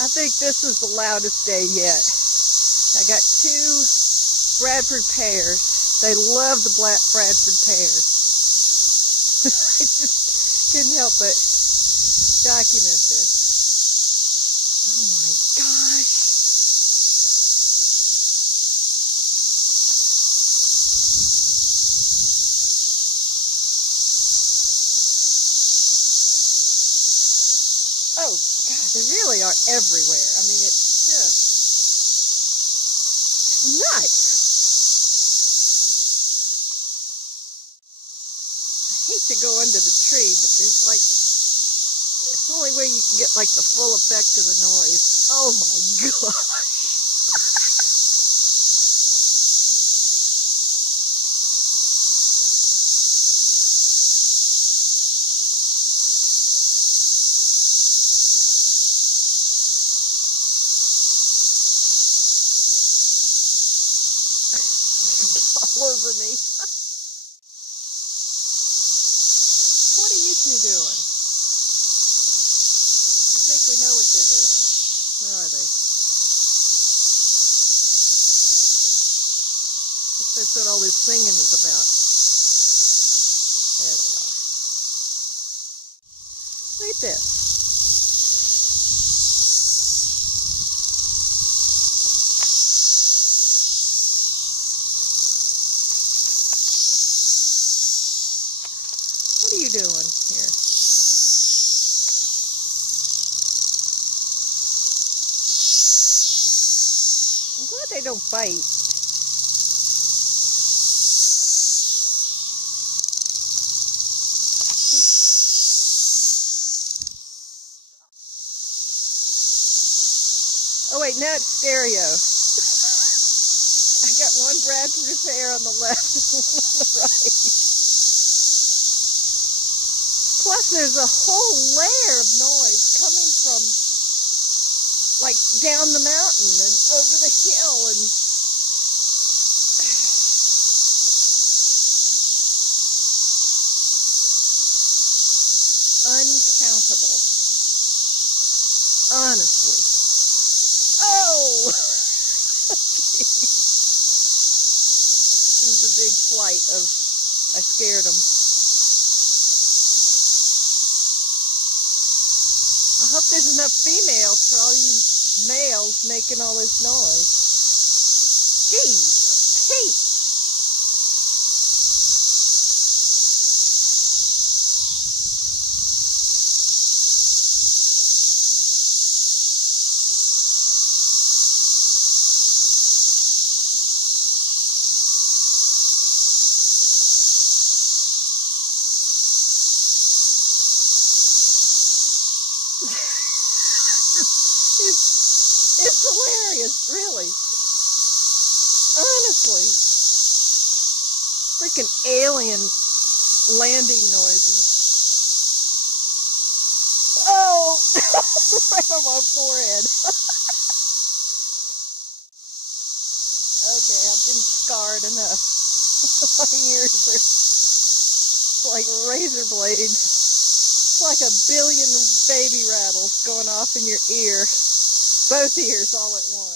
I think this is the loudest day yet. I got two Bradford pears. They love the Bradford pears. I just couldn't help but document this. Oh my gosh. Oh God, they really are everywhere. I mean, it's just nuts. I hate to go under the tree, but there's like, it's the only way you can get like the full effect of the noise. Oh my gosh. All over me. What are you two doing? I think we know what they're doing. Where are they? That's what all this singing is about. There they are. Look at this. What are you doing here? I'm glad they don't bite. Oh wait, now it's stereo. I got one Bradford pear on the left and one on the right. Plus there's a whole layer of noise coming from like down the mountain and over the hill and uncountable. Honestly. Oh! There's a big flight of, I scared them. I hope there's enough females for all you males making all this noise. Jesus, Pete! It's hilarious, really. Honestly. Freaking alien landing noises. Oh! Right on my forehead. Okay, I've been scarred enough. My ears are like razor blades. It's like a billion baby rattles going off in your ear. Both ears all at once.